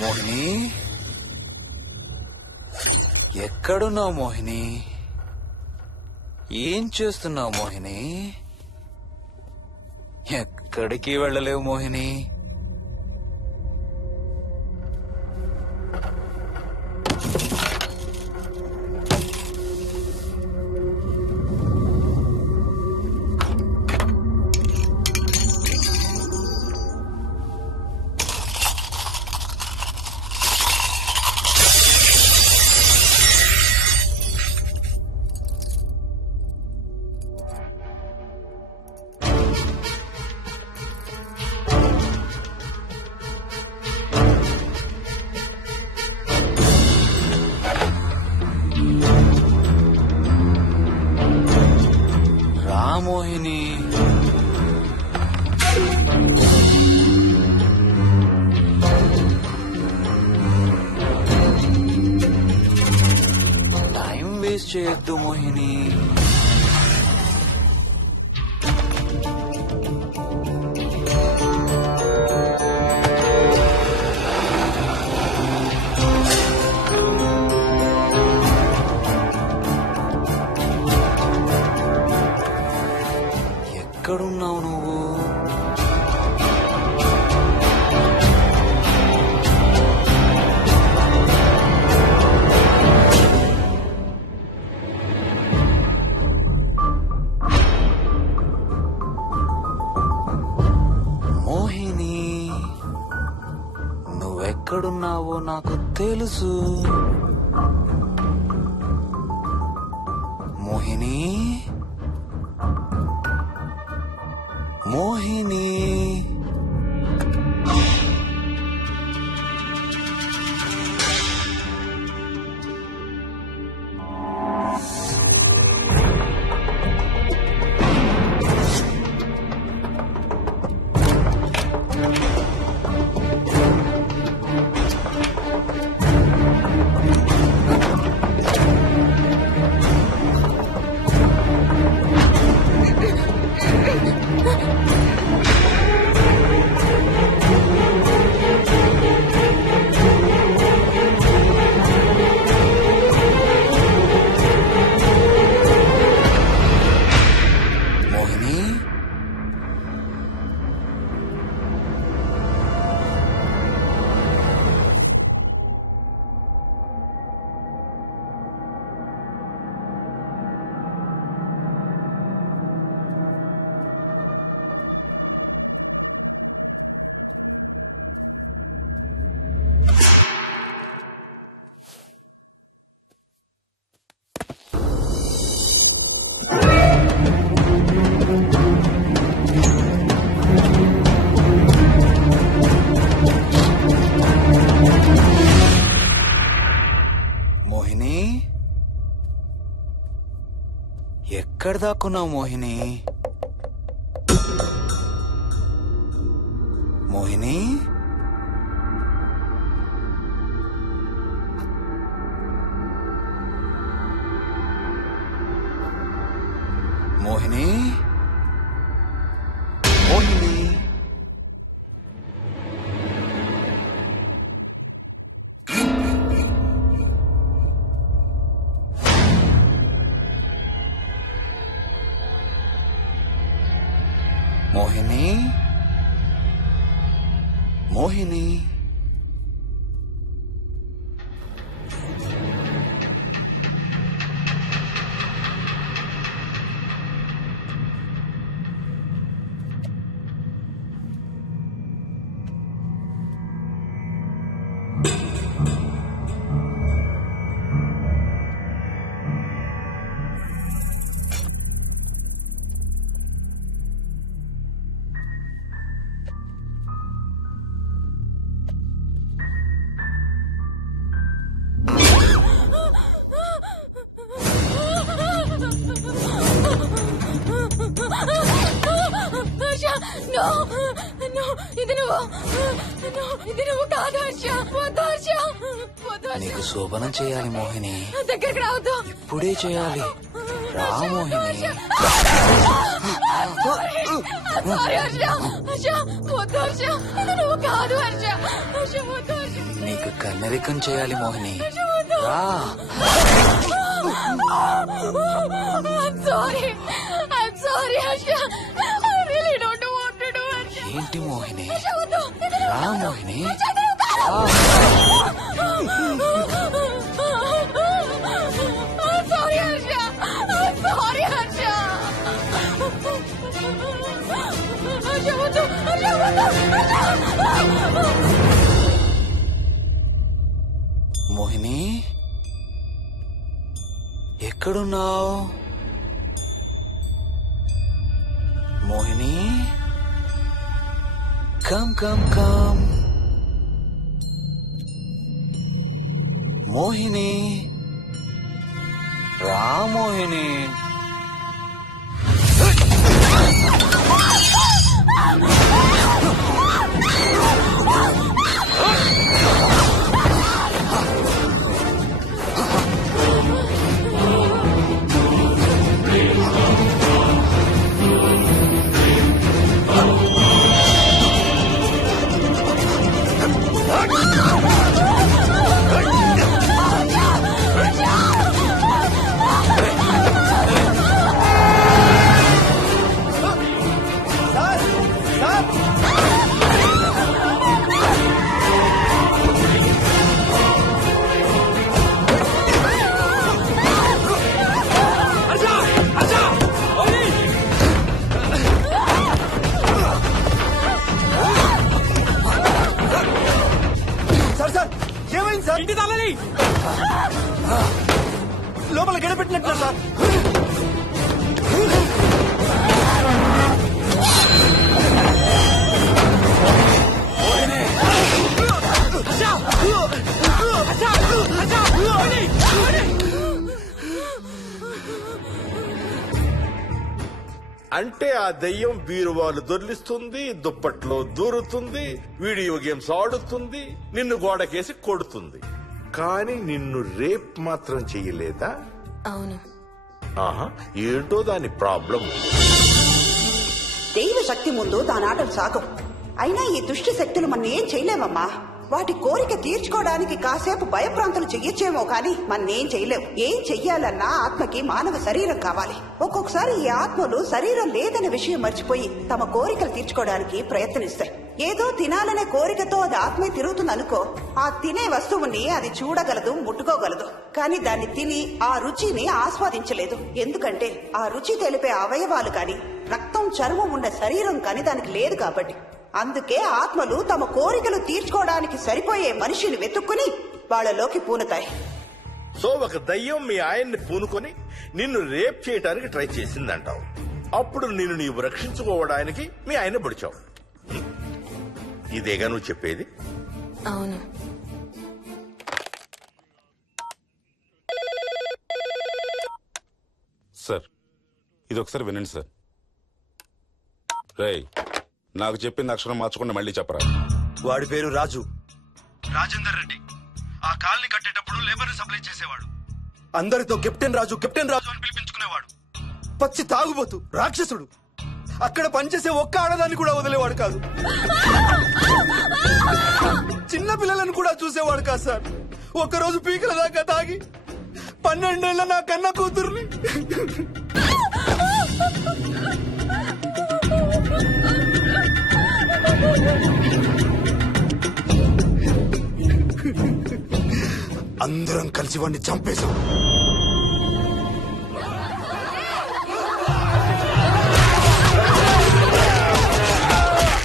మోహిని, ఎక్కడున్నావు మోహిని? ఏం చేస్తున్నావు మోహిని? ఎక్కడికి వెళ్ళలేవు మోహిని. మోహిని, టైం వేస్ట్ చేయొద్దు మోహిని. ఎక్కడున్నావు నువ్వు? మోహిని, నువ్వెక్కడున్నావో నాకు తెలుసు. మోహిని, మోహిని, మోహిని, ఎక్కడ దాక్కున్నావు మోహిని? మోహిని, మోహిని, మోహిని, మోహిని, మోహిని. నీకు శోభనం చేయాలి మోహిని. దగ్గరికి రావద్దు. ఇప్పుడే చేయాలి. రా మోహిని. నువ్వు కాదు హర్ష. హర్ష నీకు కన్నెరికం చేయాలి మోహిని రా ఏంటి మోహిని రా మోహిని రా. మోహిని ఎక్కడున్నావు Mohini come come come Mohini రా మోహిని ఇంటి తాళాలి లోపల గడపెట్టినట్టు సార్. అంటే ఆ దెయ్యం బీరువాలు దొర్లిస్తుంది, దుప్పట్లో దూరుతుంది, వీడియో గేమ్స్ ఆడుతుంది, నిన్ను గోడకేసి కొడుతుంది. కానీ నిన్ను రేప్ మాత్రం చెయ్యలేదా? అవును. ఆహా, ఏంటో దాని ప్రాబ్లం. దైవ శక్తి ముందు దాని ఆటలు సాగవు. అయినా ఈ దుష్ట శక్తులు మన ఏం చేయలేమమ్మా. వాటి కోరిక తీర్చుకోవడానికి కాసేపు భయప్రాంతులు చెయ్యొచ్చేమో కానీ మన్నేం చేయలేవు. ఏం చెయ్యాలన్నా ఆత్మకి మానవ శరీరం కావాలి. ఒక్కొక్కసారి ఈ ఆత్మలు శరీరం లేదనే విషయం మర్చిపోయి తమ కోరికలు తీర్చుకోవడానికి ప్రయత్నిస్తాయి. ఏదో తినాలనే కోరికతో అది ఆత్మే తిరుగుతుంది అనుకో, ఆ తినే వస్తువుని అది చూడగలదు, ముట్టుకోగలదు. కానీ దాన్ని తిని ఆ రుచిని ఆస్వాదించలేదు. ఎందుకంటే ఆ రుచి తెలిపే అవయవాలు కాని రక్తం చర్మం ఉన్న శరీరం కాని దానికి లేదు కాబట్టి. అందుకే ఆత్మలు తమ కోరికలు తీర్చుకోవడానికి సరిపోయే మనిషిని వెతుక్కుని వాళ్లలోకి పూనుతాయి. సో ఒక దయ్యం మీ ఆయన్ని పూనుకొని నిన్ను రేప్ చేయడానికి ట్రై చేసిందంటావు. అప్పుడు నిన్ను నీవు రక్షించుకోవడానికి మీ ఆయన పొడిచావు. ఇదేగా నువ్వు చెప్పేది? అవును. సార్ ఇది ఒకసారి వినండి సార్. రేయ్, నాకు చెప్పింది అక్షరం మార్చకుండా మళ్ళీ చెప్పరా. వాడి పేరు రాజు, రాజేందర్ రెడ్డి. ఆ కాలనీ కట్టేటప్పుడు లేబర్ సప్లై చేసేవాడు. అందరితో కెప్టెన్ రాజు కెప్టెన్ రాజు అని పిలిపించుకునేవాడు. పచ్చి తాగుబోతు, రాక్షసుడు. అక్కడ పనిచేసే ఒక్క ఆడదాన్ని కూడా వదిలేవాడు కాదు. చిన్న పిల్లలను కూడా చూసేవాడు కాదు సార్. ఒక్కరోజు పీకల దాకా తాగి 12 ఏళ్ల నా కన్న కూతుర్ని అందరం కలిసి వాడిని చంపేశాం.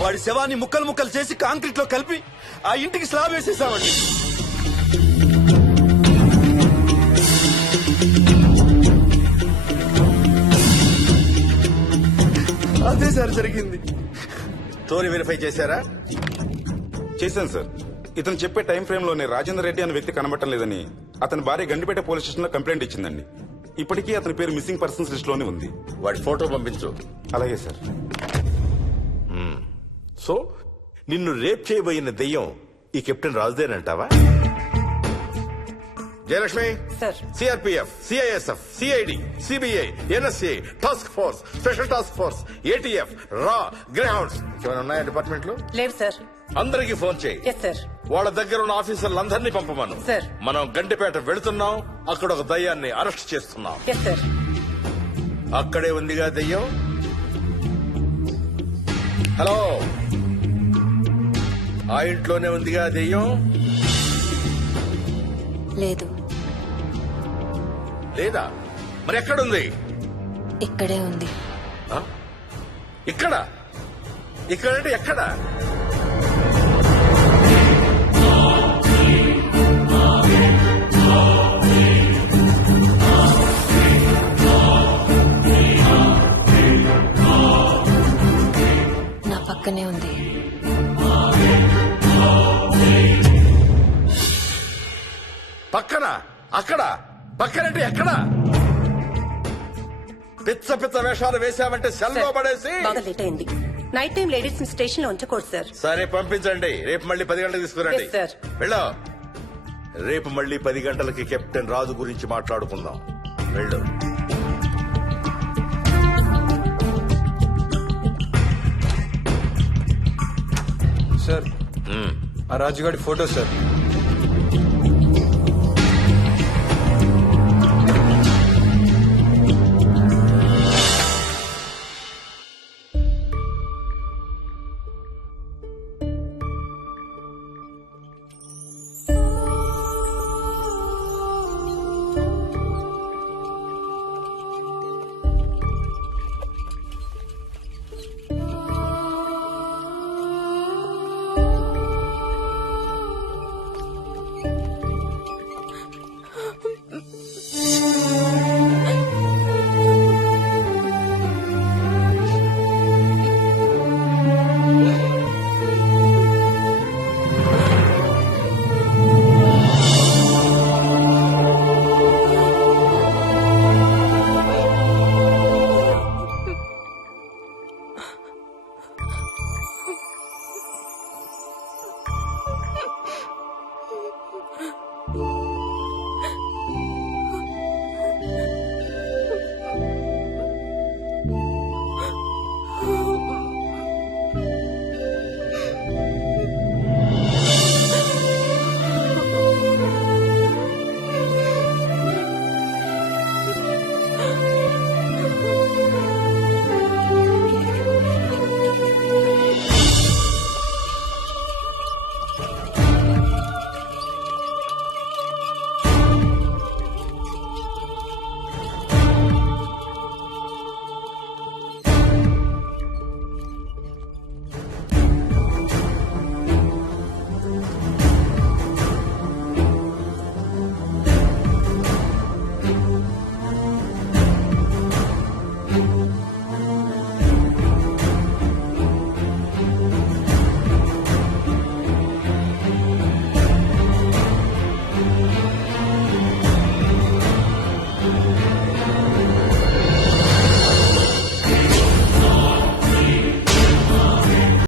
వాడి శవాన్ని ముక్కలు ముక్కలు చేసి కాంక్రీట్ లో కలిపి ఆ ఇంటికి స్లాబ్ వేసేసామండి. అదే సార్ జరిగింది. స్టోరీ వెరిఫై చేశారా? చేశాను సార్. ఇతను చెప్పే టైం ఫ్రేమ్ లోనే రాజేందర్ రెడ్డి అనే వ్యక్తి కనబడటం లేదని అతని భార్య గండిపేట పోలీస్ స్టేషన్ లో కంప్లైంట్ ఇచ్చిందండి. ఇప్పటికీ అతని పేరు మిస్సింగ్ పర్సన్స్ లిస్ట్ లోనే ఉంది. వాడి ఫోటో పంపించు. అలాగే సార్. సో నిన్ను రేప్ చేయబోయిన దెయ్యం ఈ కెప్టెన్ రాజుదేనంటావా? Jayalakshmi, sir. CRPF, CISF, CID, CBI, NSA, task force, special task force, ATF, రా, గ్రేహౌండ్స్ ఏమైనా ఉన్నాయా డిపార్ట్మెంట్ లో? లేవు సార్. అందరికి ఫోన్ చేయి. Yes sir. వాళ్ళ దగ్గర ఉన్న ఆఫీసర్లందరినీ పంపమను. సార్. మనం గండిపేట వెళుతున్నాం. అక్కడ ఒక దయ్యాన్ని అరెస్ట్ చేస్తున్నాం. Yes sir. అక్కడే ఉందిగా దయ్యం. హలో, ఆ ఇంట్లోనే ఉందిగా దెయ్యం. లేదు, లేదా? మరి ఎక్కడుంది? ఇక్కడే ఉంది. ఆ? ఇక్కడ ఇక్కడంటే ఎక్కడ? నా పక్కనే ఉంది. పక్కన? అక్కడ? పక్కనంటే ఎక్కడ? పిచ్చ పిచ్చ వేషాలు వేశామంటే సెల్లో పడేసి. బాగా లేట్ అయింది. నైట్ టైం లేడీస్ స్టేషన్ లో ఉంచకూడదు సార్. సరే పంపించండి. రేపు మళ్ళీ 10 గంటలకు తీసుకురండి. Yes, sir. వెళ్ళు. రేపు మళ్ళీ 10 గంటలకి కెప్టెన్ రాజు గురించి మాట్లాడుకుందాం. వెళ్ళు. సార్, ఆ రాజుగాడి ఫోటో సార్.